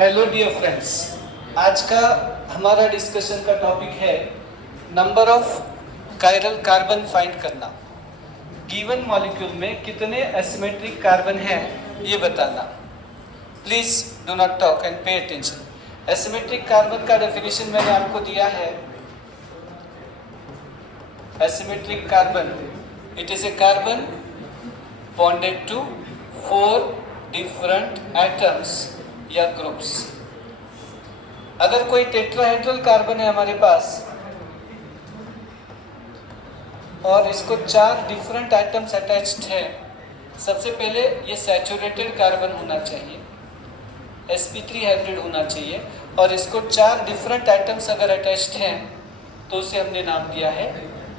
Hello dear friends, आज का हमारा डिस्कशन का टॉपिक है number of chiral carbon find करना। गिवन मॉलिक्यूल में कितने एसिमेट्रिक कार्बन हैं ये बताना। Please do not talk and pay attention. Asymmetric carbon का डेफिनेशन मैंने आपको दिया है। Asymmetric carbon, it is a carbon bonded to 4 different atoms या ग्रुप्स। अगर कोई टेट्राहेड्रल कार्बन है हमारे पास और इसको 4 डिफरेंट एटम्स अटैच्ड है, सबसे पहले ये सैचुरेटेड कार्बन होना चाहिए, sp3 हाइब्रिड होना चाहिए, और इसको 4 डिफरेंट एटम्स अगर अटैच्ड हैं तो उसे हमने नाम दिया है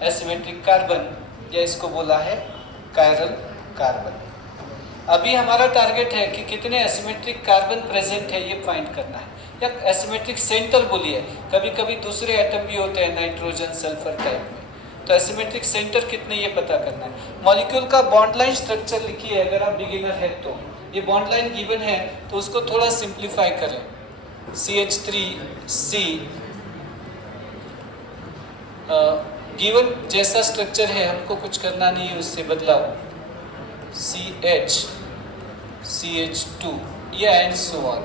एसिमेट्रिक कार्बन, या इसको बोला है कायरल कार्बन। अभी हमारा टारगेट है कि कितने एसिमेट्रिक कार्बन प्रेजेंट है ये फाइंड करना है, या एसिमेट्रिक सेंटर बोलिए। कभी कभी दूसरे एटम भी होते हैं नाइट्रोजन सल्फर टाइप में, तो एसिमेट्रिक सेंटर कितने ये पता करना है। मॉलिक्यूल का बॉन्ड लाइन स्ट्रक्चर लिखिए अगर आप बिगिनर है तो। ये बॉन्ड लाइन गिवन है तो उसको थोड़ा सिंप्लीफाई करें। CH3C गिवन जैसा स्ट्रक्चर है, हमको कुछ करना नहीं है, उससे बदलाव CH2 ये एंड सो ऑन।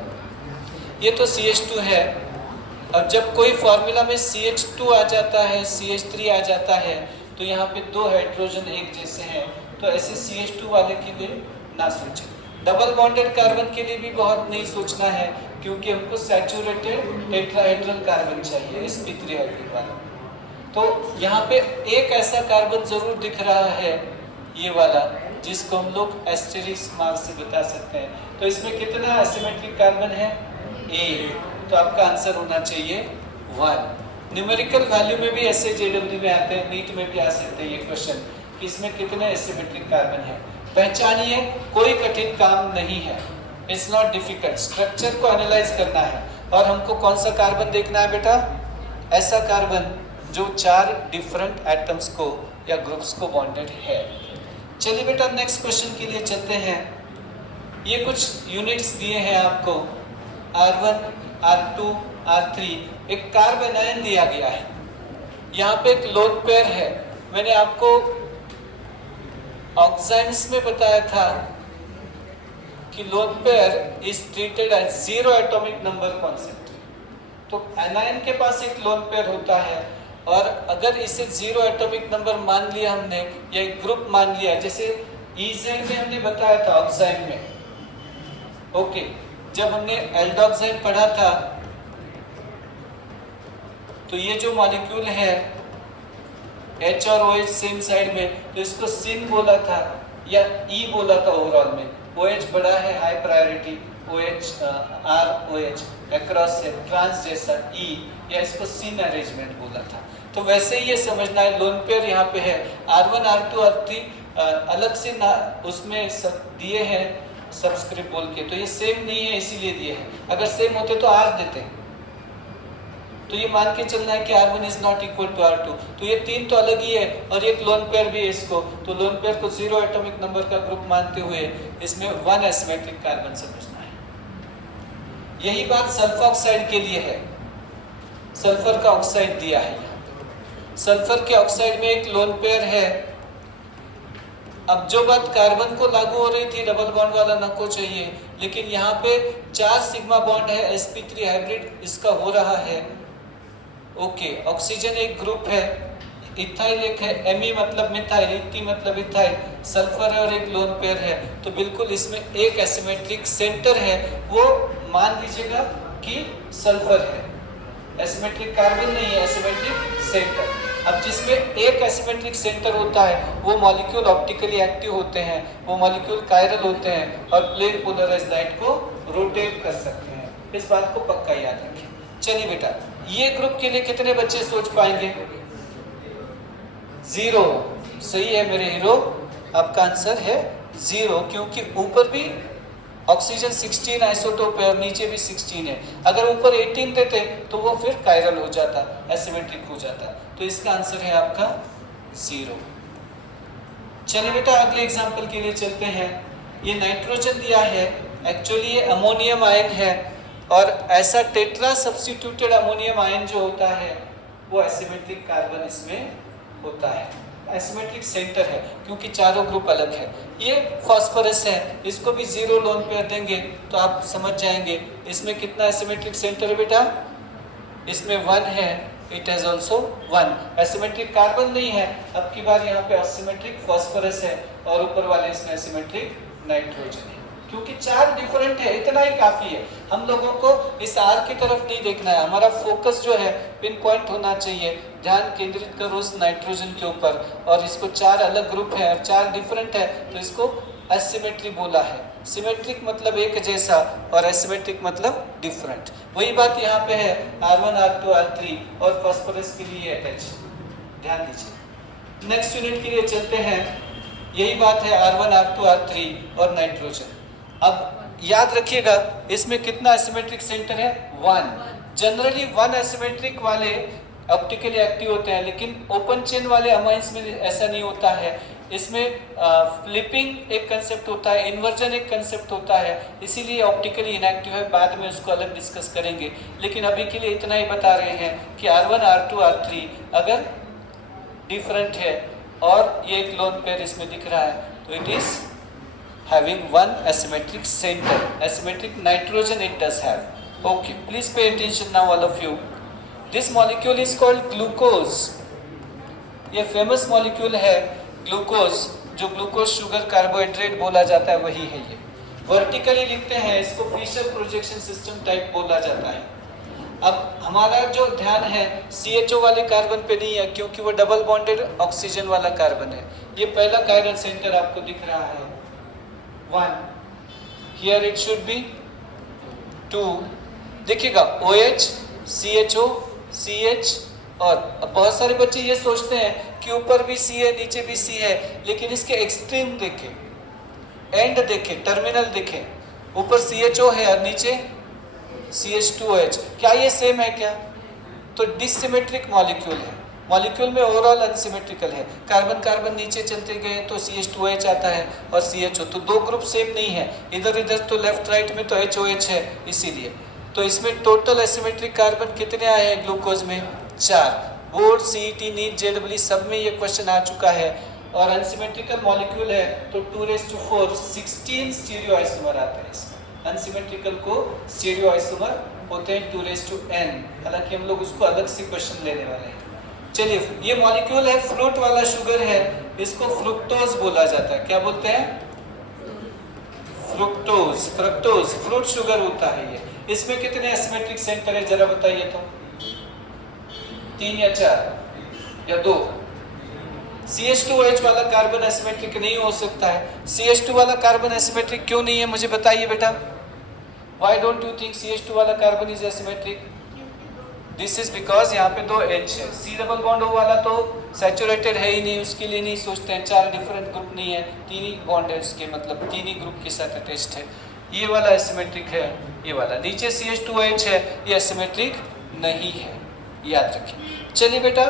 ये तो CH2 है। अब जब कोई फॉर्मूला में CH2 आ जाता है, CH3 आ जाता है, तो यहाँ पे 2 हाइड्रोजन एक जैसे हैं, तो ऐसे CH2 वाले के लिए ना सोचें। डबल बॉन्डेड कार्बन के लिए भी बहुत नहीं सोचना है, क्योंकि हमको सैचुरेटेड टेट्राहेड्रल कार्बन चाहिए, sp3 हाइब्रिड वाला। तो यहाँ पे एक ऐसा कार्बन जरूर दिख रहा है, ये वाला, जिसको हम लोग एस्टेरिस्क मार्क से बता सकते हैं। तो इसमें कितना एसिमेट्रिक कार्बन है? A। तो आपका आंसर होना चाहिए 1। न्यूमेरिकल वैल्यू में भी ऐसे JEE में आते हैं, नीट में भी आ सकते हैं ये क्वेश्चन कि इसमें कितने एसिमेट्रिक कार्बन है। पहचानिए, कोई कठिन काम नहीं है, इट्स नॉट डिफिकल्ट। स्ट्रक्चर को एनालाइज करना है, और हमको कौन सा कार्बन देखना है बेटा? ऐसा कार्बन जो 4 डिफरेंट एटम्स को या ग्रुप्स को बॉन्डेड है। चलिए बेटा नेक्स्ट क्वेश्चन के लिए चलते हैं। ये कुछ यूनिट्स दिए हैं आपको, R1, R2, R3। एक कार्बन आयन दिया गया है, यहाँ पे एक लोन पेयर है। मैंने आपको ऑक्साइड्स में बताया था कि lone pair is treated as 0 atomic number concept. तो एनायन के पास एक लोन पेयर होता है, और अगर इसे 0 एटॉमिक नंबर मान लिया हमने, या एक ग्रुप मान लिया, जैसे EZ में हमने बताया था ऑक्साइड में। ओके, जब हमने एल्डोक्साइन पढ़ा था, तो ये जो मॉलिक्यूल है H और OH सेम साइड में, तो इसको सिन बोला था या E बोला था ओवरऑल में। OH बड़ा है, high priority, OH ROH across है, ट्रांस जैसा E, या इसको सिन अरेंजमेंट बोला था। तो वैसे ही ये समझना है, लोन पेयर यहाँ पे है। R1, R2, R3 अलग से ना उसमें दिए हैं सबस्क्रिप्ट बोल के, तो ये सेम नहीं है इसीलिए दिए हैं। अगर सेम होते तो R देते। तो ये मान के चलना है कि R1 is not equal to R2। तो ये 3 तो अलग ही है, और एक लोन पेयर भी है इसको। तो लोन पेयर को 0 एटॉमिक नंबर का ग्रुप मानते हुए इसमें 1 एसिमेट्रिक कार्बन समझना है। यही बात सल्फर ऑक्साइड के लिए है। सल्फर का ऑक्साइड दिया है यहाँ पे। सल्फर के ऑक्साइड में एक लोन पेयर है। अब जो बात कार्बन को लागू हो रही थी, डबल बॉन्ड वाला ना को चाहिए, लेकिन यहाँ पे 4 सिग्मा बॉन्ड है, sp3 हाइब्रिड इसका हो रहा है। ओके, ऑक्सीजन एक ग्रुप है, इथाइल एक है, Me मतलब मिथाइल, इथी मतलब इथाइल, सल्फर है और एक लोन पेयर है। तो बिल्कुल इसमें एक एसिमेट्रिक सेंटर है, वो मान लीजिएगा कि सल्फर है। एसिमेट्रिक कार्बन नहीं है, एसिमेट्रिक सेंटर। अब जिसमें एक एसिमेट्रिक सेंटर होता है, वो मॉलिक्यूल ऑप्टिकली एक्टिव होते हैं, वो मॉलिक्यूल कायरल होते हैं, और प्लेन पोलराइज्ड लाइट को रोटेट कर सकते हैं। इस बात को पक्का याद रखें। चलिए बेटा, ये ग्रुप के लिए कितने बच्चे सोच पाएंगे? 0। सही है मेरे हीरो, आपका आंसर है 0, क्योंकि ऊपर भी ऑक्सीजन 16 आइसोटोप है और नीचे भी 16 है। अगर ऊपर 18 देते तो वो फिर कायरल हो जाता, एसिमेट्रिक हो जाता। तो इसका आंसर है आपका 0। चलिए बेटा अगले एग्जांपल के लिए चलते हैं। ये नाइट्रोजन दिया है, एक्चुअली ये अमोनियम आयन है, और ऐसा टेट्रा सब्स्टिट्यूटेड अमोनियम आयन जो होता है वो एसिमेट्रिक कार्बन इसमें होता है, एसिमेट्रिक सेंटर है क्योंकि चारों ग्रुप अलग है। ये फास्फोरस है, इसको भी 0 लोन पेयर देंगे तो आप समझ जाएंगे इसमें कितना एसिमेट्रिक सेंटर है बेटा, इसमें 1 है, it has also 1। Asymmetric carbon नहीं है, अब की बार यहाँ पे एसिमेट्रिक फास्फोरस है और ऊपर वाले इसमें एसिमेट्रिक नाइट्रोजन है। क्योंकि 4 डिफरेंट है, इतना ही काफी है। हम लोगों को इस आर की तरफ नहीं देखना है, हमारा फोकस जो है पिन पॉइंट होना चाहिए, ध्यान केंद्रित करो उस नाइट्रोजन के ऊपर। और इसको 4 अलग ग्रुप है और 4 डिफरेंट है तो इसको एसिमेट्री बोला है। सिमेट्रिक मतलब एक जैसा और एसिमेट्रिक मतलब डिफरेंट। वही बात यहाँ पे है R1 R2 R3 और फास्फोरस के लिए अटैच, ध्यान दीजिए। नेक्स्ट यूनिट के लिए चलते हैं, यही बात है R1 R2 R3 और नाइट्रोजन। अब याद रखिएगा इसमें कितना एसिमेट्रिक सेंटर है, 1। जनरली 1 एसिमेट्रिक वाले ऑप्टिकली एक्टिव होते हैं, लेकिन ओपन चेन वाले अमाइंस में ऐसा नहीं होता है। इसमें फ्लिपिंग एक कंसेप्ट होता है, इन्वर्जन एक कंसेप्ट होता है, इसीलिए ऑप्टिकली इनएक्टिव है। बाद में उसको अलग डिस्कस करेंगे, लेकिन अभी के लिए इतना ही बता रहे हैं कि R1 R2 R3 अगर डिफरेंट है और ये एक लोन पेयर इसमें दिख रहा है तो it is having 1 asymmetric center, asymmetric nitrogen it does have. Okay, please pay attention now all of you. This molecule is called glucose. ये फेमस मॉलिक्यूल है ग्लूकोज, जो ग्लूकोज शुगर कार्बोहाइड्रेट बोला जाता है वही है ये। वर्टिकली लिखते हैं इसको, फिशर प्रोजेक्शन सिस्टम टाइप बोला जाता है। अब हमारा जो ध्यान है CHO वाले कार्बन पे नहीं है क्योंकि वो डबल बॉन्डेड ऑक्सीजन वाला कार्बन है। ये पहला कायरल सेंटर आपको दिख रहा है 1, here it should be 2। देखिएगा OH, CHO, CH। और बहुत सारे बच्चे ये सोचते हैं कि ऊपर भी C है नीचे भी C है, लेकिन इसके एक्सट्रीम देखें, एंड देखें, टर्मिनल देखें, ऊपर CHO है और नीचे CH2OH। क्या ये सेम है क्या? तो डिसिमेट्रिक मॉलिक्यूल है, मॉलिक्यूल में ओवरऑल अनसिमेट्रिकल है। कार्बन कार्बन नीचे चलते गए तो CH2OH आता है और CHO, तो 2 ग्रुप सेम नहीं है, इधर इधर तो लेफ्ट राइट में तो HOH है, इसीलिए। तो इसमें टोटल एसिमेट्रिक कार्बन कितने आए हैं ग्लूकोज में? 4। बोर्ड, CET, नीट, JEE सब में ये क्वेश्चन आ चुका है। और अनसिमेट्रिकल मॉलिक्यूल है तो 2⁴ 16 स्टीरियो आइसोमर आते हैं इसमें। अनसिमेट्रिकल को स्टीरियो आइसोमर होते हैं 2⁻n। हालांकि हम लोग उसको अलग से क्वेश्चन लेने वाले हैं। चलिए, ये मॉलिक्यूल है, फ्रूट वाला शुगर है, इसको फ्रुक्टोज बोला जाता है। क्या बोलते हैं? फ्रुक्टोज, फ्रक्टोज, फ्रूट शुगर होता है ये। इसमें कितने एसिमेट्रिक सेंटर है जरा बताइए तो? 3 या 4 या 2? CH2OH वाला कार्बन एसिमेट्रिक नहीं हो सकता है। CH2 वाला कार्बन एसिमेट्रिक क्यों नहीं है मुझे बताइए बेटा? Why don't you think CH2 वाला carbon is asymmetric? This is because यहाँ पे 2 H है। C डबल बॉन्ड O वाला तो सैचुरेटेड है ही नहीं, उसके लिए नहीं सोचते हैं। 4 डिफरेंट ग्रुप नहीं है, 3 ही बॉन्ड है उसके, मतलब 3 ही ग्रुप के साथ अटैच्ड है। ये वाला एसिमेट्रिक है, ये वाला नीचे CH2OH है, ये एसिमेट्रिक नहीं है, याद रखिए। चलिए बेटा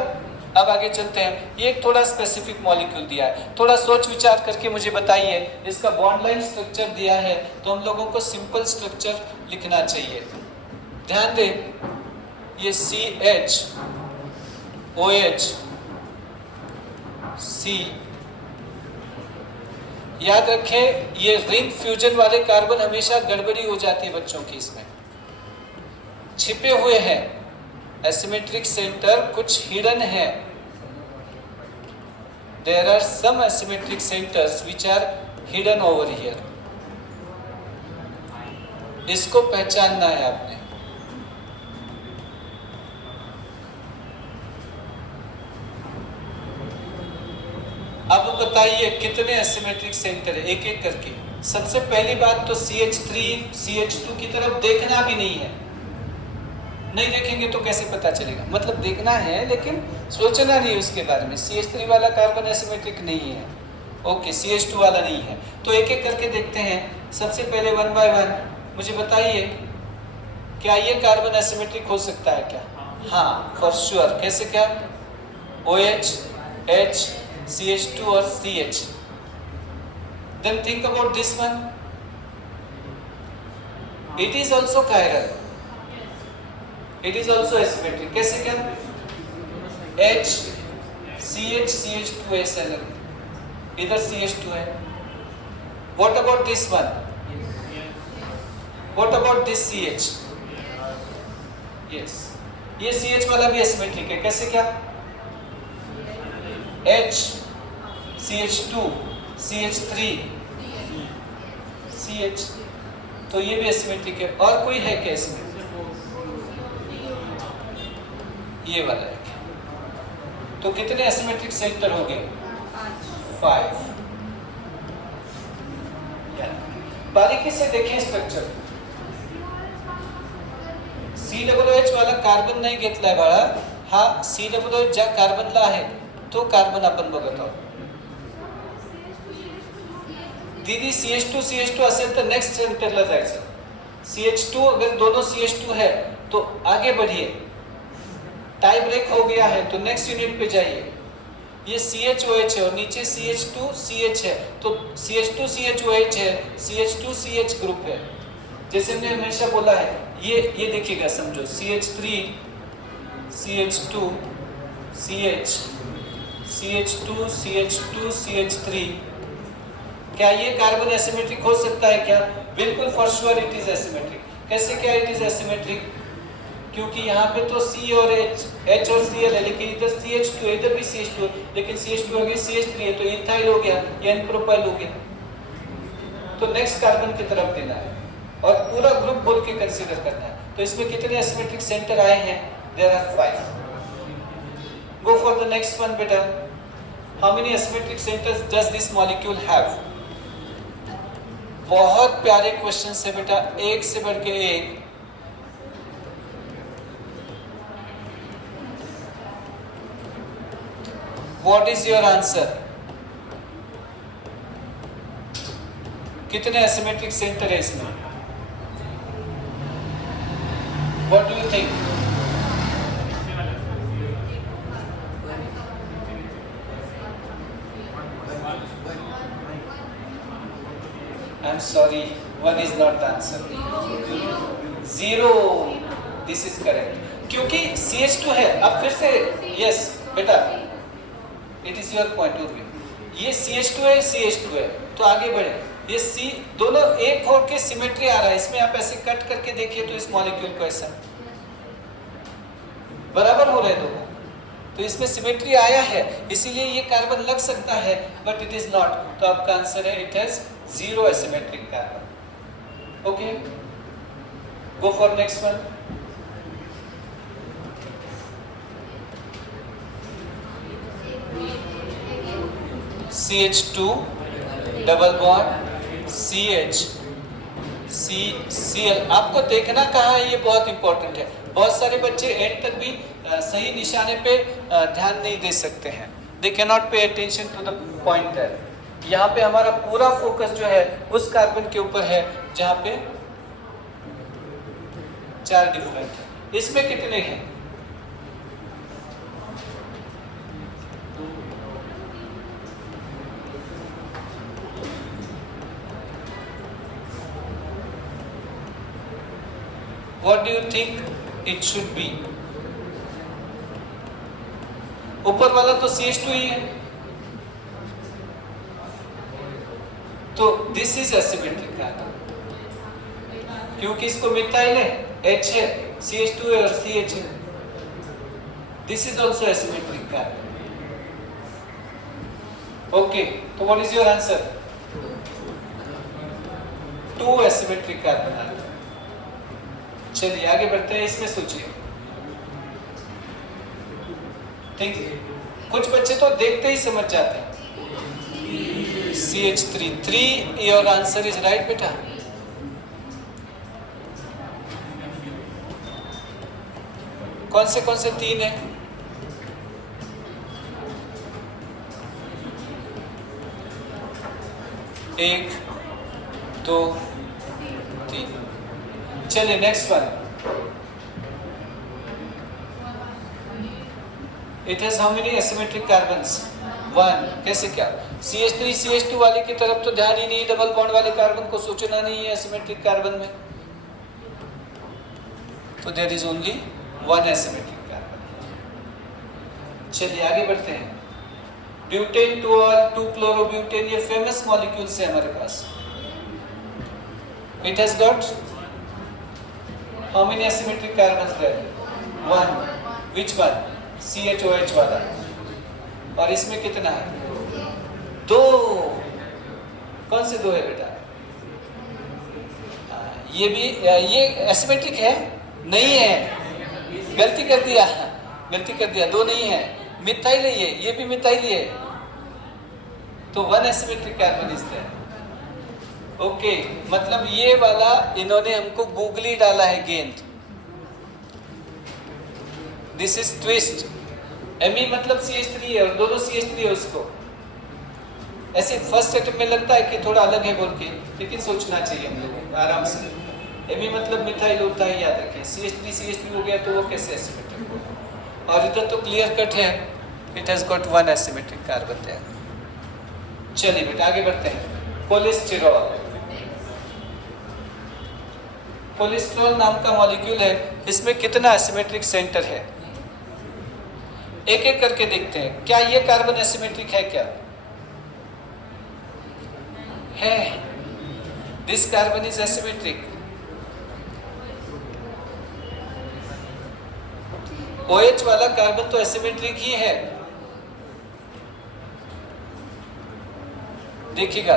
अब आगे चलते हैं। ये एक थोड़ा स्पेसिफिक मॉलिक्यूल दिया है, थोड़ा सोच विचार करके मुझे बताइए। इसका बॉन्ड लाइन स्ट्रक्चर दिया है तो हम लोगों को सिंपल स्ट्रक्चर लिखना चाहिए। ध्यान दें, ये CH OH C, याद रखें ये रिंग फ्यूजन वाले कार्बन हमेशा गड़बड़ी हो जाती है बच्चों की। इसमें छिपे हुए हैं एसिमेट्रिक सेंटर, कुछ हिडन है। There are some asymmetric centres which are hidden over here. इसको पहचानना है आपने। अब बताइए कितने एसिमेट्रिक सेंटर है, एक एक करके। सबसे पहली बात तो CH3 CH2 की तरफ देखना भी नहीं है। नहीं देखेंगे तो कैसे पता चलेगा? मतलब देखना है लेकिन सोचना नहीं उसके बारे में। CH3 वाला कार्बन एसिमेट्रिक नहीं है, ओके, CH2 वाला नहीं है। तो एक एक करके देखते हैं। सबसे पहले 1 बाय 1 मुझे बताइए, क्या ये कार्बन एसिमेट्रिक हो सकता है क्या? हाँ, फॉर श्योर। कैसे क्या? OH H CH2 और CH। Then think about this one. It is also chiral. It is also asymmetric. कैसे क्या? H CH CH2SN, इधर CH2 है। What about this one? What about this CH? Yes, ये CH वाला भी asymmetric है। कैसे क्या? H CH2 CH3 CH, तो ये भी एसिमेट्रिक है। और कोई है क्या इसमें? ये वाला है। तो कितने एसिमेट्रिक सेंटर हो गए? 5। बारीकी से देखें स्ट्रक्चर। COOH वाला कार्बन नाही घेतलाय बाळा, हा COOH ज्या कार्बनला आहे तो कार्बन आपण बघत आहोत। दीदी CH2 CH2 असेल तर नेक्स्ट सेंटरला जायचं। CH2 अगर दोनों CH2 है तो आगे बढ़िए। टाई ब्रेक हो गया है तो नेक्स्ट यूनिट पे जाइए। ये CHOH है और नीचे CH2 CH है, तो CH2 CHOH है, CH2 CH ग्रुप है। जैसे हमने हमेशा बोला है, ये देखिएगा, समझो CH3 CH2 CH CH2 CH2 CH3, क्या ये कार्बन एसिमेट्रिक हो सकता है क्या? बिल्कुल, for sure it is asymmetric. कैसे क्या इट इज एसिमेट्रिक? क्योंकि यहाँ पे तो C और H और Cl है, लेकिन इधर CH2 है, इधर भी CH2 है, लेकिन CH2 हो गया CH3 है, तो इथाइल हो गया या N-प्रोपाइल हो गया। तो नेक्स्ट कार्बन की तरफ देना है और पूरा ग्रुप बोल के कंसीडर करना है। तो इसमें कितने एसिमेट्रिक सेंटर आए हैं? There are 5। Go for the next one बेटा। How many asymmetric centres does this molecule have? बहुत प्यारे क्वेश्चन है बेटा, एक से बढ़ के एक। What is your answer? कितने एसिमेट्रिक सेंटर है इसमें? What do you think? I'm sorry, one is not the answer. 0. This is correct. क्योंकि CH2 है। अब फिर से yes बेटा, it is your point of view. ये CH2 है, CH2 है, तो आगे बढ़े। ये C दोनों एक होड़ के सिमेट्री आ रहा है। इसमें आप ऐसे कट करके देखिए तो इस मॉलिक्यूल को ऐसा बराबर हो रहे दोनों, तो इसमें सिमेट्री आया है, इसीलिए ये कार्बन लग सकता है, बट इट इज नॉट। तो आपका आंसर है it has 0 asymmetric carbon. Okay, go for next one. CH2 double bond CH Cl। आपको देखना कहाँ है, ये बहुत इंपॉर्टेंट है। बहुत सारे बच्चे एंड तक भी सही निशाने पे ध्यान नहीं दे सकते हैं। They can not pay attention to the pointer. यहाँ पे हमारा पूरा फोकस जो है उस कार्बन के ऊपर है जहाँ पे 4 डिफरेंट है। इसमें कितने हैं? What do you think it should be? ऊपर वाला तो CH2 ही है, तो दिस इज एसिमेट्रिक कार्बन, क्योंकि इसको मिथाइल है, H है, CH2 है और CH है। This is also asymmetric carbon. Okay, तो what is your answer? 2 asymmetric carbon आ गए। चलिए आगे बढ़ते हैं। इसमें सोचिए, ठीक, कुछ बच्चे तो देखते ही समझ जाते हैं। CH3 3, your answer is right बेटा। कौन से 3 है? एक, 2, 3। चलिए next one. It has how many asymmetric carbons? 1। कैसे क्या? CH3 CH2 वाले की तरफ तो ध्यान ही नहीं, डबल बॉन्ड वाले कार्बन को सोचना नहीं है एसिमेट्रिक कार्बन में, तो there is only 1 asymmetric carbon. चलिए आगे बढ़ते हैं। ब्यूटेन 2 क्लोरोब्यूटेन, ये फेमस मॉलिक्यूल्स है हमारे पास। It has got how many asymmetric carbons there? 1। Which one? CHOH वाला। और इसमें कितना है? 2। कौन से 2 है बेटा? ये भी ये एसिमेट्रिक है? नहीं है, गलती कर दिया, 2 नहीं है, मिथाइल है ये भी मिथाइल है। तो 1 asymmetric carbon is there. Okay, मतलब ये वाला इन्होंने हमको गूगली डाला है गेंद। This is twist. Me मतलब CH3 है और दोनों CH3 है उसको। ऐसे फर्स्ट अटेम्प्ट में लगता है कि थोड़ा अलग है बोल के, लेकिन सोचना चाहिए हम लोगों को आराम से। Me मतलब मिथाइल होता है, याद रखें। CH3 हो गया तो वो कैसे एसिमेट्रिक होगा? और इधर तो क्लियर कट है, it has got 1 asymmetric carbon there. चलिए बेटा आगे बढ़ते हैं। कोलेस्टेरॉल। कोलेस्ट्रॉल नाम का मॉलिक्यूल है, इसमें कितना एसिमेट्रिक सेंटर है? एक एक करके देखते हैं। क्या ये कार्बन एसिमेट्रिक है? क्या है? This carbon is asymmetric. OH वाला कार्बन तो एसिमेट्रिक ही है। देखिएगा,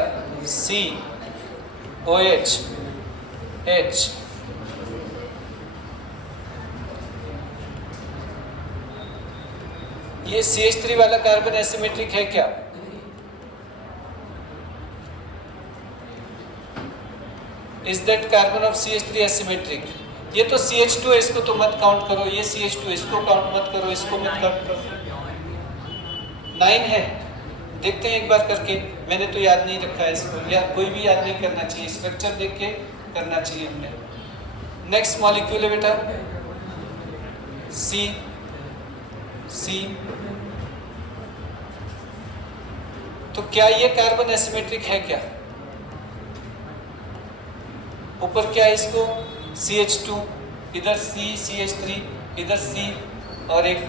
COH H, ये CH3 वाला कार्बन एसिमेट्रिक है क्या? Is that carbon of CH3 asymmetric? ये तो CH2 है, इसको तो मत काउंट करो। ये CH2, इसको काउंट मत करो, इसको मत काउंट करो। 9 है। देखते हैं एक बार करके, मैंने तो याद नहीं रखा है इसको, या कोई भी याद नहीं करना चाहिए, स्ट्रक्चर देख के करना चाहिए हमने। नेक्स्ट मॉलिक्यूल है बेटा C। तो क्या ये कार्बन एसिमेट्रिक है क्या? ऊपर क्या है इसको? CH2, इधर C, CH3, इधर C, और एक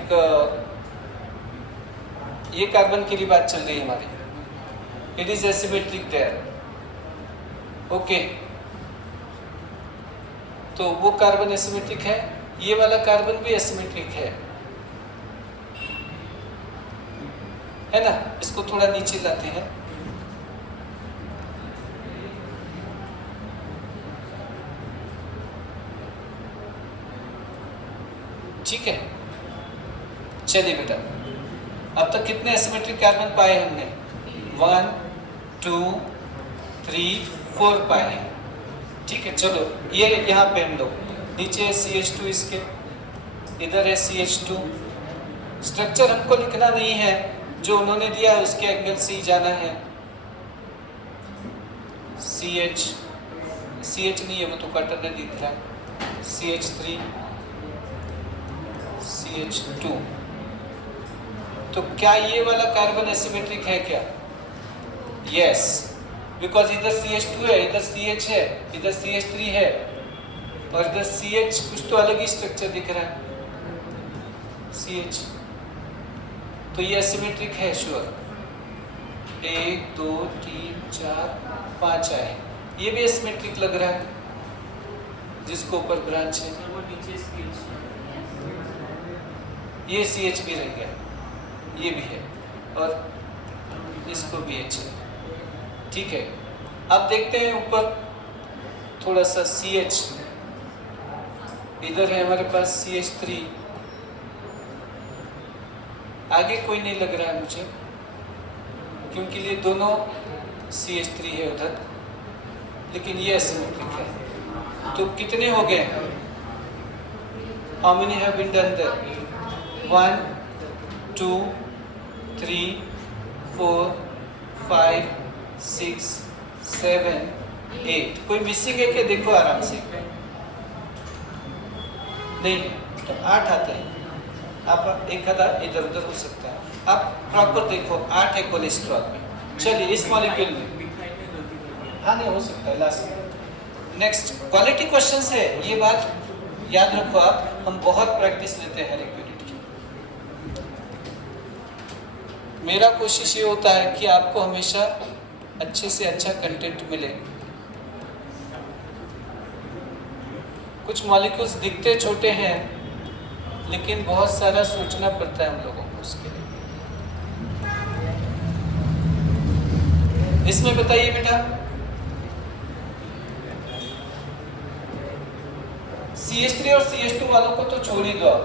ये कार्बन के लिए बात चल रही है हमारी। It is asymmetric there. Okay, तो वो कार्बन एसिमेट्रिक है, ये वाला कार्बन भी एसिमेट्रिक है ना? इसको थोड़ा नीचे लाते हैं। ठीक है, चलिए बेटा, अब तक कितने एसिमेट्रिक कार्बन पाए हमने? 1 2 3 4 पाए हैं। ठीक है, चलो ये यहाँ पे हम लोग, नीचे है CH2 इसके, इधर है CH2। स्ट्रक्चर हमको लिखना नहीं है, जो उन्होंने दिया है उसके एंगल से ही जाना है। CH नहीं है, वो तो कटर ने दिख रहा है। CH3 CH2। तो क्या ये वाला कार्बन एसिमेट्रिक है क्या? यस, बिकॉज इधर CH2 है, इधर CH है, इधर CH3 है, और इधर CH कुछ तो अलग ही स्ट्रक्चर दिख रहा है CH। तो ये एसिमेट्रिक है श्योर। 1 2 3 4 5 आए, ये भी एसिमेट्रिक लग रहा है, जिसको ऊपर ब्रांच है। ये CH भी रह गया, ये भी है, और इसको भी H है। ठीक है, अब देखते हैं ऊपर थोड़ा सा CH, इधर है हमारे पास CH3, आगे कोई नहीं लग रहा है मुझे, क्योंकि ये दोनों CH3 है उधर, लेकिन ये एसिमेट्रिक है। तो कितने हो गए? How many have been done there? 1 2 3 4 5 6 7 8। कोई मिसिंग है क्या? देखो आराम से, नहीं तो 8 आते हैं। आप एक आधा इधर उधर हो सकता है, आप प्रॉपर देखो 8 है कोलेस्ट्रॉल में। चलिए इस मॉलिक्यूल में, हाँ नहीं हो सकता है लास्ट में। नेक्स्ट क्वालिटी क्वेश्चंस है, ये बात याद रखो आप, हम बहुत प्रैक्टिस लेते हैं हर एक यूनिट की। मेरा कोशिश ये होता है कि आपको हमेशा अच्छे से अच्छा कंटेंट मिले। कुछ मॉलिक्यूल्स दिखते छोटे हैं, लेकिन बहुत सारा सोचना पड़ता है हम लोगों को उसके लिए। इसमें बताइए बेटा, CH3 और CH2 वालों को तो छोड़ ही दो आप।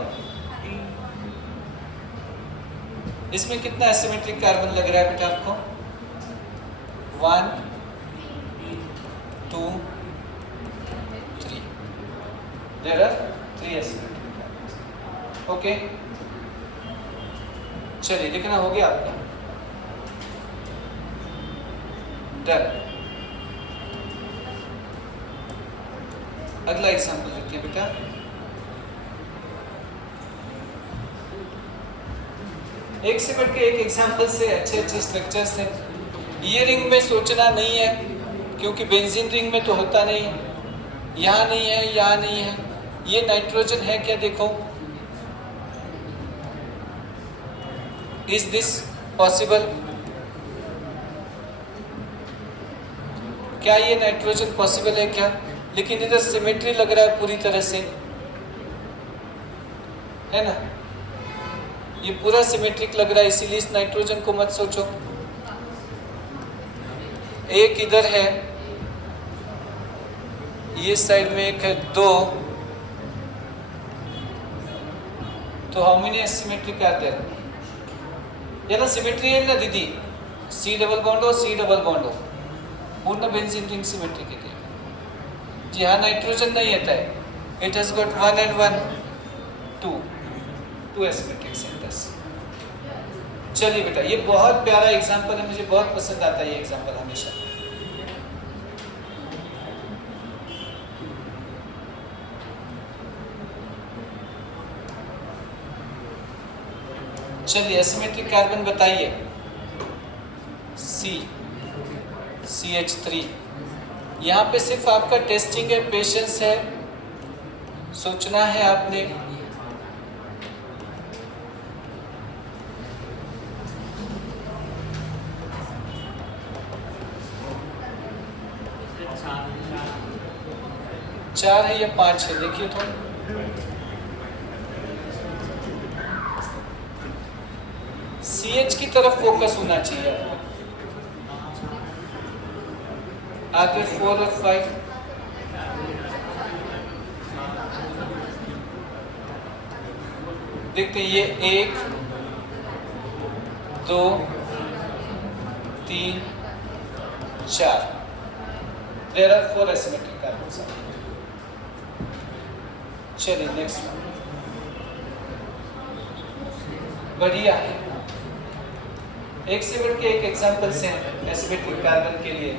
इसमें कितना एसिमेट्रिक कार्बन लग रहा है बेटा आपको? 1 2 3। There are 3 asymmetric carbon. Okay, चलिए लिखना हो गया आपका, डन। अगला एग्जाम्पल देखिए बेटा, एक से बढ़ के एक एग्जाम्पल से अच्छे अच्छे स्ट्रक्चर्स हैं। ये रिंग में सोचना नहीं है, क्योंकि बेंजीन रिंग में तो होता नहीं है, यहाँ नहीं है, यहाँ नहीं है। ये नाइट्रोजन है क्या? देखो, इज दिस पॉसिबल? क्या ये नाइट्रोजन पॉसिबल है क्या? लेकिन इधर सिमेट्री लग रहा है पूरी तरह से, है ना? ये पूरा सिमेट्रिक लग रहा है, इसीलिए इस नाइट्रोजन को मत सोचो। एक इधर है, ये साइड में एक है, 2, तो how many asymmetric are there? ये ना सिमेट्री है ना दीदी, C डबल बॉन्ड हो, C डबल बॉन्ड हो, पूर्ण बेंजीन रिंग सिमेट्रिक है। जी हाँ, नाइट्रोजन नहीं आता है, it has got 1 and 1 2 asymmetric centres. चलिए बेटा, ये बहुत प्यारा एग्जांपल है, मुझे बहुत पसंद आता है ये एग्जांपल हमेशा। चलिए एसिमेट्रिक कार्बन बताइए। CH3। यहाँ पे सिर्फ आपका टेस्टिंग है, पेशेंस है, सोचना है आपने। चार है या 5 है? देखिए तो, CH की तरफ फोकस होना चाहिए आपको। आगे 4 और 5, देखते हैं, ये 1 2 3 4। There are 4 asymmetric carbons. चलिए नेक्स्ट वन, बढ़िया है। एक से बढ़ के एक एग्जाम्पल्स हैं एसिमेट्रिक कार्बन के लिए,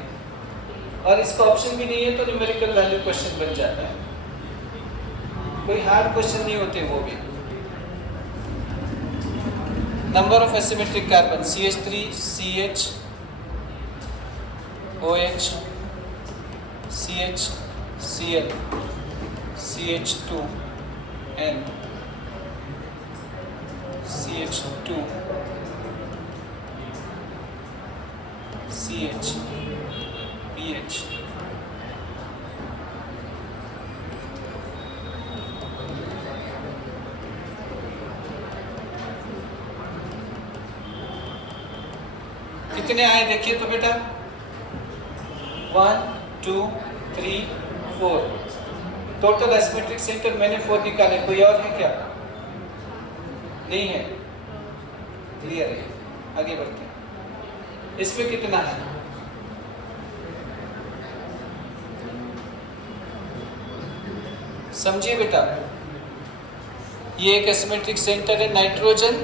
और इसका ऑप्शन भी नहीं है तो न्यूमेरिकल वैल्यू क्वेश्चन बन जाता है, कोई हार्ड क्वेश्चन नहीं होते वो भी। Number of asymmetric carbon, CH3 CH OH CH Cl CH2 N CH2 CH PH। कितने आए देखिए तो बेटा, 1 2 3 4। टोटल एसिमेट्रिक सेंटर मैंने 4 निकाले, कोई और है क्या? नहीं है, क्लियर है। आगे बढ़ते हैं, इसमें कितना है? समझिए बेटा, ये एक एसिमेट्रिक सेंटर है, नाइट्रोजन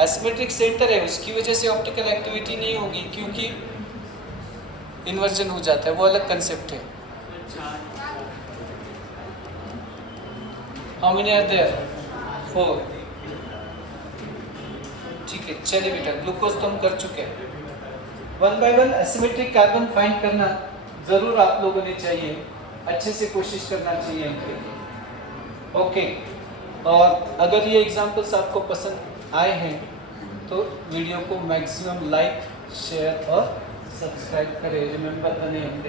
एसिमेट्रिक सेंटर है, उसकी वजह से ऑप्टिकल एक्टिविटी नहीं होगी, क्योंकि इन्वर्जन हो जाता है, वो अलग कंसेप्ट है। How many are there? 4। ठीक है, चलिए बेटा, ग्लूकोज तो हम कर चुके हैं। 1 by 1 एसिमेट्रिक कार्बन फाइंड करना जरूर आप लोगों ने चाहिए, अच्छे से कोशिश करना चाहिए इनके लिए। ओके, और अगर ये एग्जांपल्स आपको पसंद आए हैं तो वीडियो को मैक्सिमम लाइक, शेयर और सब्सक्राइब करें। Remember the name